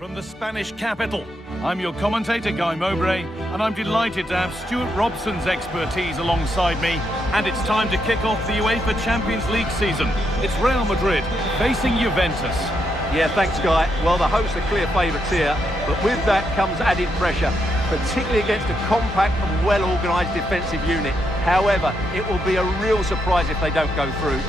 from the Spanish capital. I'm your commentator, Guy Mowbray, and I'm delighted to have Stuart Robson's expertise alongside me. And it's time to kick off the UEFA Champions League season. It's Real Madrid facing Juventus. Yeah, thanks, Guy. Well, the hosts are clear favourites here, but with that comes added pressure, particularly against a compact and well-organised defensive unit. However, it will be a real surprise if they don't go through.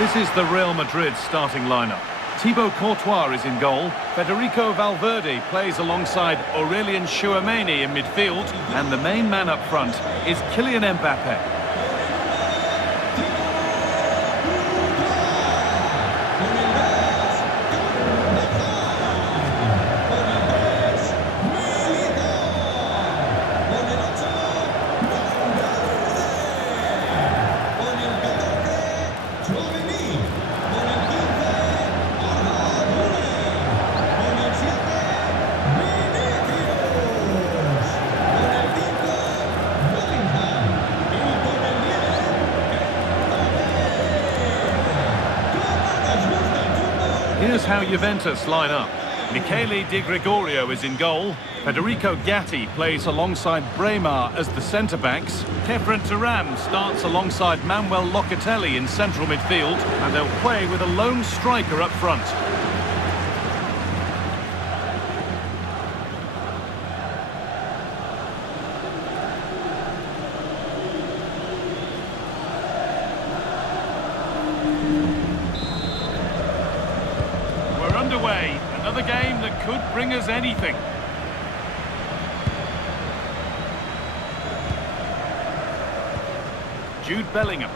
This is the Real Madrid starting lineup. Thibaut Courtois is in goal. Federico Valverde plays alongside Aurelien Tchouameni in midfield. And the main man up front is Kylian Mbappe. Here's how Juventus line up. Michele Di Gregorio is in goal. Federico Gatti plays alongside Bremer as the centre-backs. Khéphren Thuram starts alongside Manuel Locatelli in central midfield, and they'll play with a lone striker up front. Underway, another game that could bring us anything. Jude Bellingham.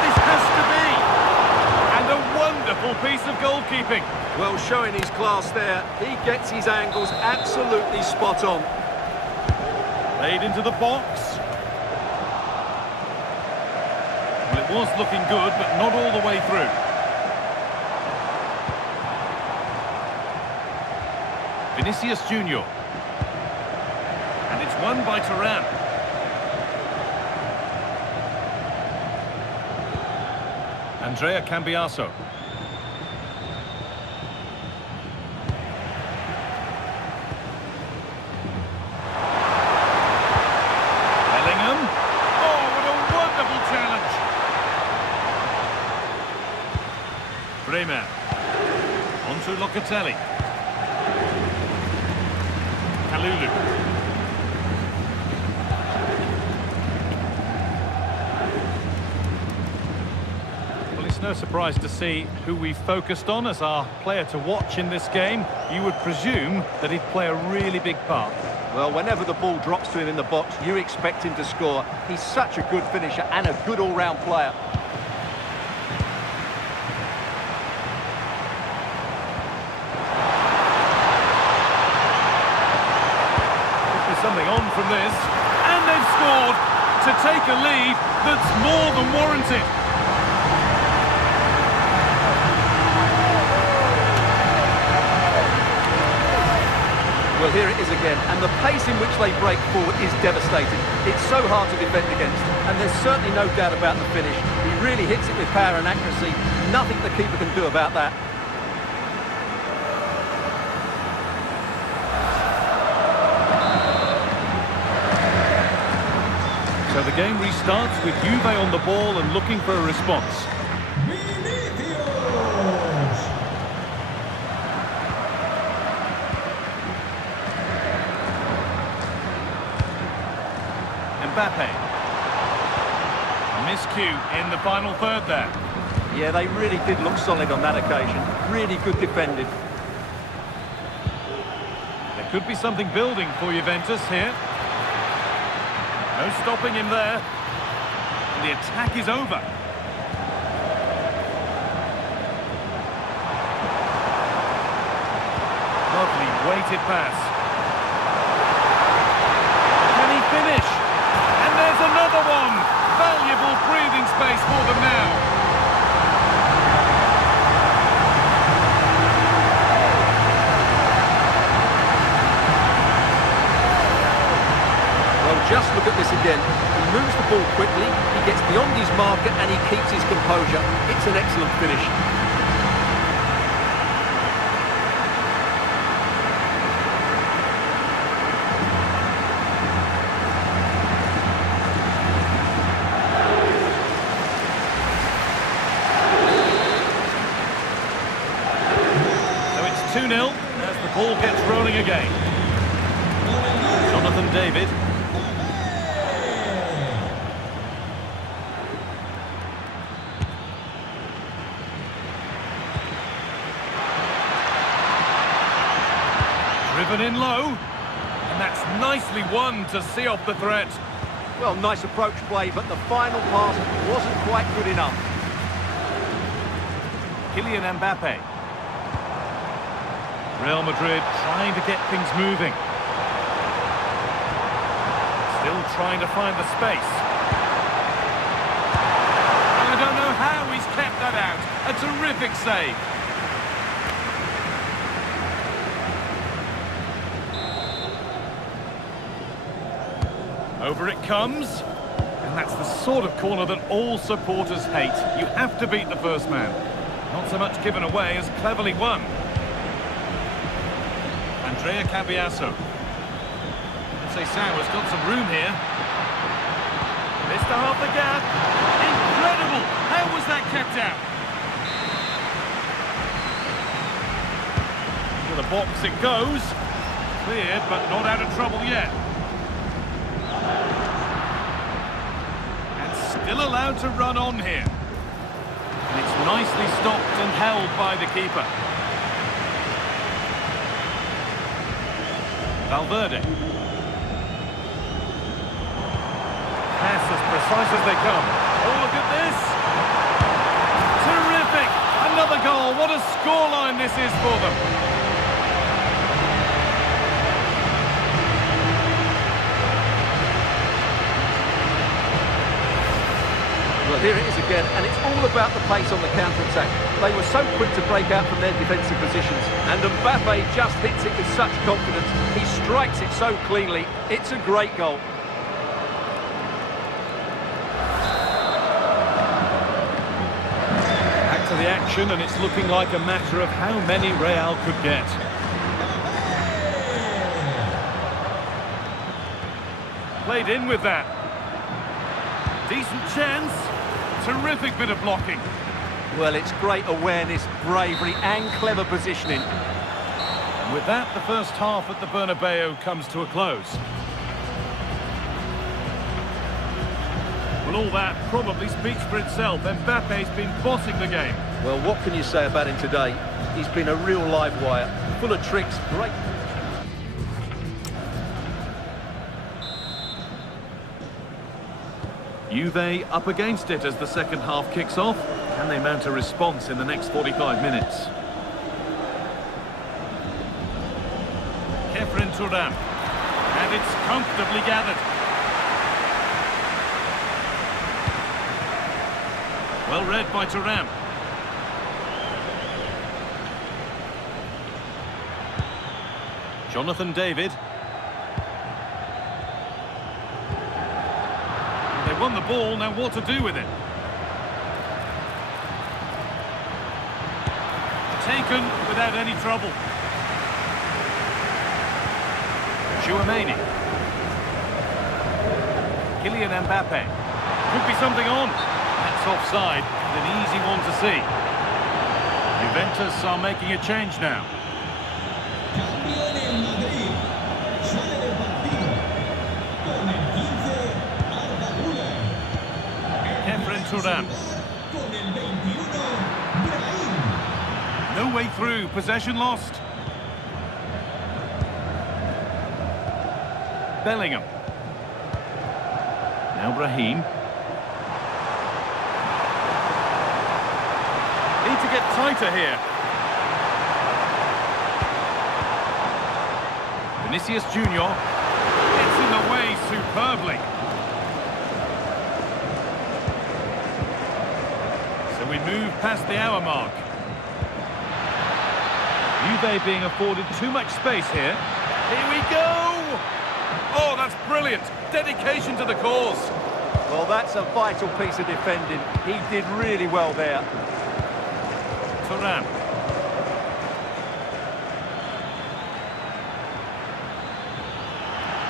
This has to be! And a wonderful piece of goalkeeping. Well, showing his class there, he gets his angles absolutely spot on. Played into the box. Well, it was looking good, but not all the way through. Vinicius Junior. And it's won by Thuram. Andrea Cambiaso. Bellingham. Oh, what a wonderful challenge. Bremer. On to Locatelli. Kalulu. Well, it's no surprise to see who we focused on as our player to watch in this game. You would presume that he'd play a really big part. Well, whenever the ball drops to him in the box, you expect him to score. He's such a good finisher and a good all-round player. Something on from this, and they've scored to take a lead that's more than warranted. Well, here it is again, and the pace in which they break forward is devastating. It's so hard to defend against, and there's certainly no doubt about the finish. He really hits it with power and accuracy. Nothing the keeper can do about that. So the game restarts with Juve on the ball and looking for a response. Mbappe. A miscue in the final third there. Yeah, they really did look solid on that occasion. Really good defending. There could be something building for Juventus here. No stopping him there. And the attack is over. Lovely weighted pass. Can he finish? And there's another one! Valuable breathing space for them now. Just look at this again. He moves the ball quickly, he gets beyond his marker and he keeps his composure. It's an excellent finish. So it's 2-0 as the ball gets rolling again. Jonathan David. Driven in low, and that's nicely won to see off the threat. Well, nice approach play, but the final pass wasn't quite good enough. Kylian Mbappe. Real Madrid trying to get things moving. Still trying to find the space. I don't know how he's kept that out. A terrific save. Over it comes, and that's the sort of corner that all supporters hate. You have to beat the first man. Not so much given away as cleverly won. Andrea Cambiasso. Sau's got some room here. Missed half the gap. Incredible! How was that kept out? To the box it goes. Cleared, but not out of trouble yet. Still allowed to run on here. And it's nicely stopped and held by the keeper. Valverde. Pass as precise as they come. Oh, look at this! Terrific! Another goal. What a scoreline this is for them. Well, here it is again, and it's all about the pace on the counter-attack. They were so quick to break out from their defensive positions, and Mbappe just hits it with such confidence. He strikes it so cleanly. It's a great goal. Back to the action, and it's looking like a matter of how many Real could get. Played in with that. Decent chance. Terrific bit of blocking. Well, it's great awareness, bravery and clever positioning. And with that, the first half at the Bernabeu comes to a close. Well, all that probably speaks for itself. Mbappe's been bossing the game. Well, what can you say about him today? He's been a real live wire, full of tricks, great... Juve up against it as the second half kicks off. Can they mount a response in the next 45 minutes? Kefren Turam. And it's comfortably gathered. Well read by Turam. Jonathan David. They won the ball, now what to do with it? Taken without any trouble. Chouameni. Kylian Mbappe. Could be something on. That's offside, an easy one to see. Juventus are making a change now. Kefren Turam. no way through, possession lost. Bellingham. Now Brahim. Need to get tighter here. Vinicius Junior gets in the way superbly. So we move past the hour mark. Juve being afforded too much space here. Here we go! Oh, that's brilliant. Dedication to the cause. Well, that's a vital piece of defending. He did really well there. Thuram.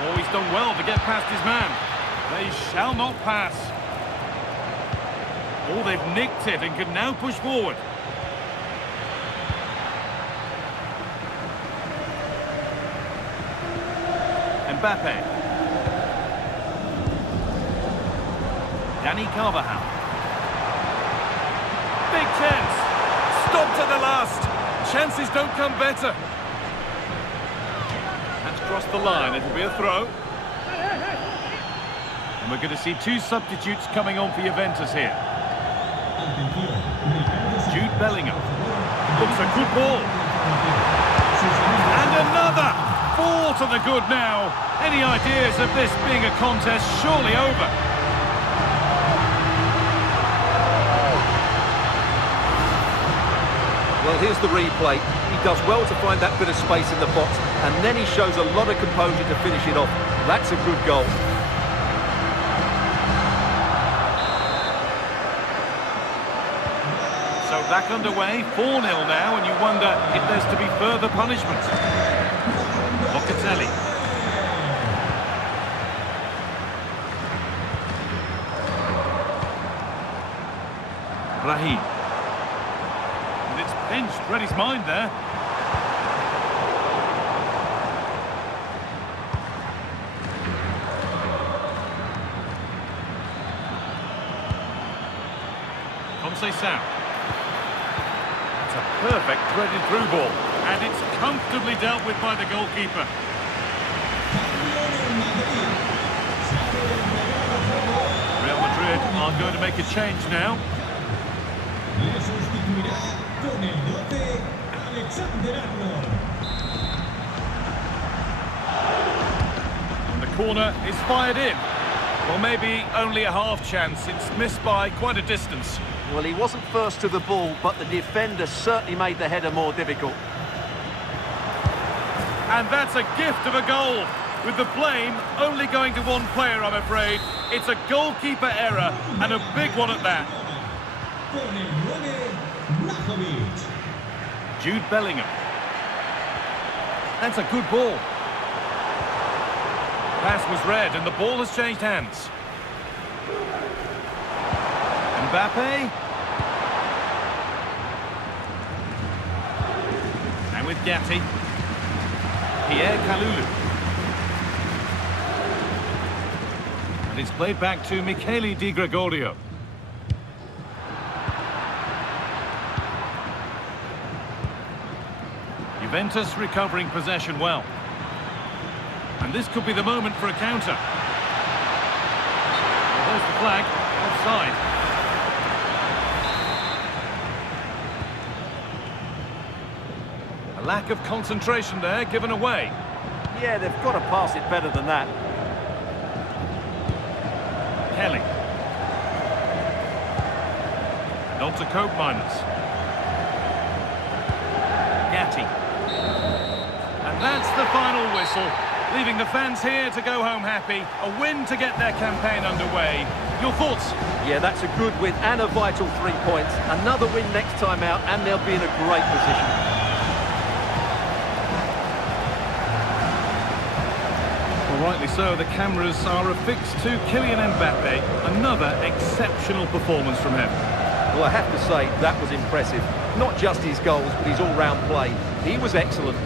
Oh, he's done well to get past his man. They shall not pass. Oh, they've nicked it and can now push forward. Mbappe. Dani Carvajal. Big chance. Stopped at the last. Chances don't come better. That's crossed the line. It'll be a throw. And we're going to see two substitutes coming on for Juventus here. Jude Bellingham. Looks a good ball. And another. 4 to the good now. Any ideas of this being a contest surely over? Well, here's the replay. He does well to find that bit of space in the box, and then he shows a lot of composure to finish it off. That's a good goal. So back underway, 4-0 now, and you wonder if there's to be further punishment. Locatelli. Brahim. And it's pinched, read his mind there. Conceição. It's a perfect threaded through ball, and it's comfortably dealt with by the goalkeeper. Real Madrid are going to make a change now. And the corner is fired in. Well, maybe only a half chance. It's missed by quite a distance. Well, he wasn't first to the ball, but the defender certainly made the header more difficult. And that's a gift of a goal. With the blame only going to one player, I'm afraid. It's a goalkeeper error, and a big one at that. Jude Bellingham. That's a good ball. Pass was read, and the ball has changed hands. Mbappe. And with Gatti. Pierre Kalulu. And it's played back to Michele Di Gregorio. Juventus recovering possession well. And this could be the moment for a counter. Well, there's the flag. Offside. A lack of concentration there, given away. Yeah, they've got to pass it better than that. Kelly. Not to cope minus. Gatti. And that's the final whistle, leaving the fans here to go home happy. A win to get their campaign underway. Your thoughts? Yeah, that's a good win and a vital 3 points. Another win next time out, and they'll be in a great position. Well, rightly so, the cameras are affixed to Kylian Mbappe. Another exceptional performance from him. Well, I have to say, that was impressive. Not just his goals, but his all-round play. He was excellent.